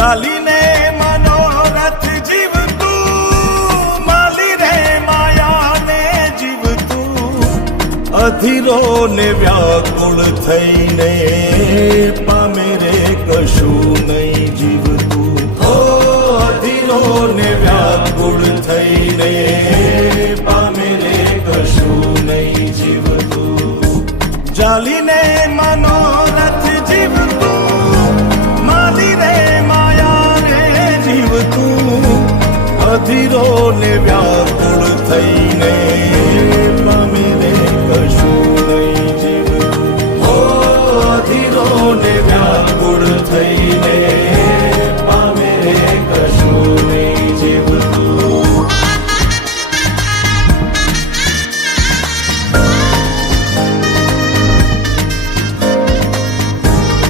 ચાલીને મનોરથ જીવતું, માલી રે માયાને જીવતું, અધીરો ને વ્યાકુળ થઈને પામે રે કશું નહીં જીવતું. ઓ અધીરો ને વ્યાકુળ થઈને પામે રે કશું નહીં જીવતું. ચાલીને મનોરથ જીવતું, માલી રે માયા રે જીવતું, અધીરો ને વ્યાકુળ